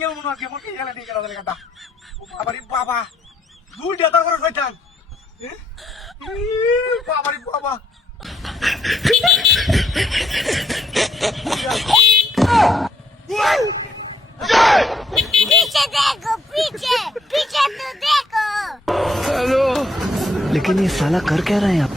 গেল মনে হয় কেমন কি গেলে ঠিক গেল গাটা বাবারে বাবা দুই ডাটা করে শয়তান বাবারে বাবা पीछे देखो पीछे पीछे तो देखो हेलो लेकिन ये साला कर क्या रहे हैं आप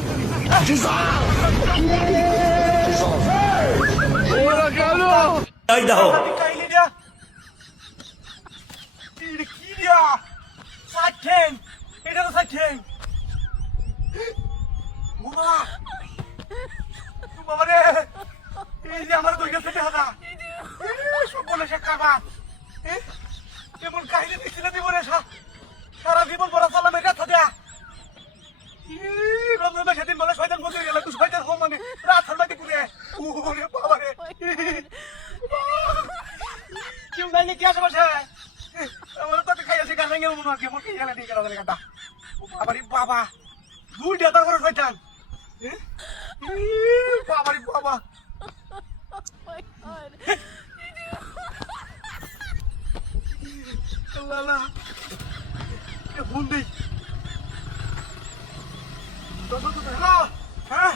আমার দুইটা থেকে হাতা সব বলে সে কাবা কেমন কাহিনী দিচ্ছিল জীবনে সারা জীবন পড়া সালামে কথা দেয়া রমজান সেদিন বলে শয়তান বসে গেল তুই শয়তান হোম মানে রাত হালবাইতে পুরে ওরে বাবা রে কেউ নাই কি আসে বসে আমার তো খাইয়াছে গান গেল মনে হয় কেমন কি গেলে ঠিক গেল গাটা বাবারে বাবা দুই ডাটা করে শয়তান বাবারে বাবা লালা এ বুন্দি তো হ্যালো হ্যাঁ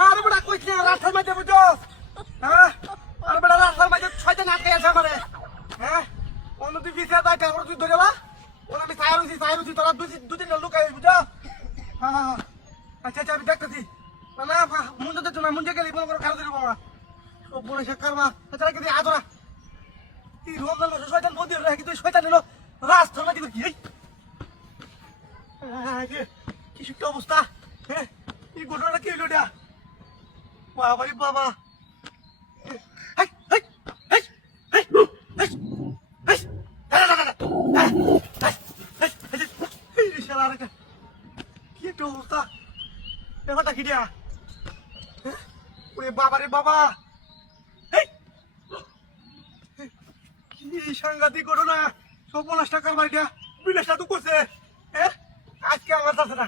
আরে বড় কই কি রাস্তার মধ্যে বুঝো হ্যাঁ আরে বড় রাস্তার মধ্যে ছয়টা নাটকে আছে আমারে হ্যাঁ অন্য তুই বিছে দাই তারপর তুই ধরে বা ওরা আমি সাইরুছি তোরা দুই তিনটা লোক আই বুঝো হ্যাঁ হ্যাঁ আচ্ছা আচ্ছা আমি দেখতেছি না মুন্ডে তো না মুন্ডে গেলি বল করে কাজ দিবো আমরা ও বলে সে কারমা আচ্ছা কি দি আদরা কি রমজান মাসে শয়তান বন্দি হলো কি তুই শয়তান এলো রাস্তার মধ্যে কি কি সুন্দর অবস্থা হ্যাঁ এই ঘটনাটা কি হলো এটা বাবা রে বাবা কি একটা অবস্থা ব্যাপারটা কি দিয়া বাবা রে বাবা কি সাংঘাতিক ঘটনা সব 50 টাকার বাড়িটা বিলাসটা তো করছে হ্যাঁ আজকে আমার কাছে না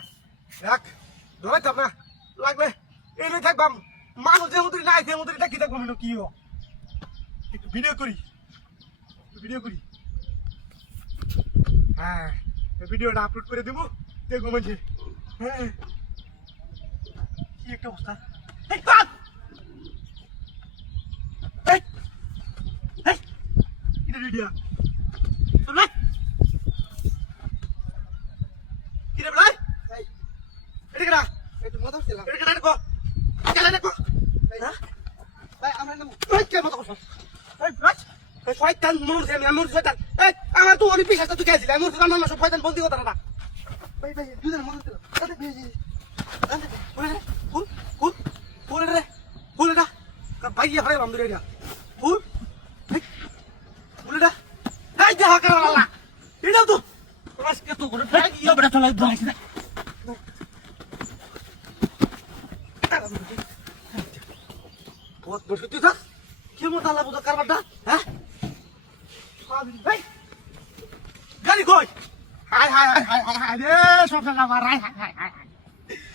দেখ ধরে থাক না লাগবে এই নিয়ে থাকবাম মানুষ যে মতো নাই সে মতো এটা কি থাকবো কি একটু ভিডিও করি হ্যাঁ ভিডিওটা আপলোড করে দেবো দেখবো মাঝে হ্যাঁ কি একটা অবস্থা ভিডিও কিরে ভাই এটা কেডা এটা মত হচ্ছে এটা কেডা দেখো চলে দেখো হ্যাঁ ভাই আমরা নাম ওই কে মত করছ এই শয়তান মনুষ আমি শয়তান এই আমার তো অনেক বিশ্বাস তুই গেছিস আমি শয়তান মানুষ শয়তান বন্দি কথা না ভাই দুজন মত দিল আরে ফুল রে ভাইয়া ভাই বাম ধরে দিয়া ফুল ফুলটা এই দেখা করা এটা তো আজকে তো করে ফেলে ইয়া বড় চলে যাইছে না বহুত বসে তুই থাক কি মত আলা বুঝা কারবারটা হ্যাঁ ভাই গাড়ি কই হাই রে সব জায়গা মার হাই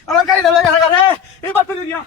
আমার গাড়ি ধরে গেছে রে এই বাট পেরিয়া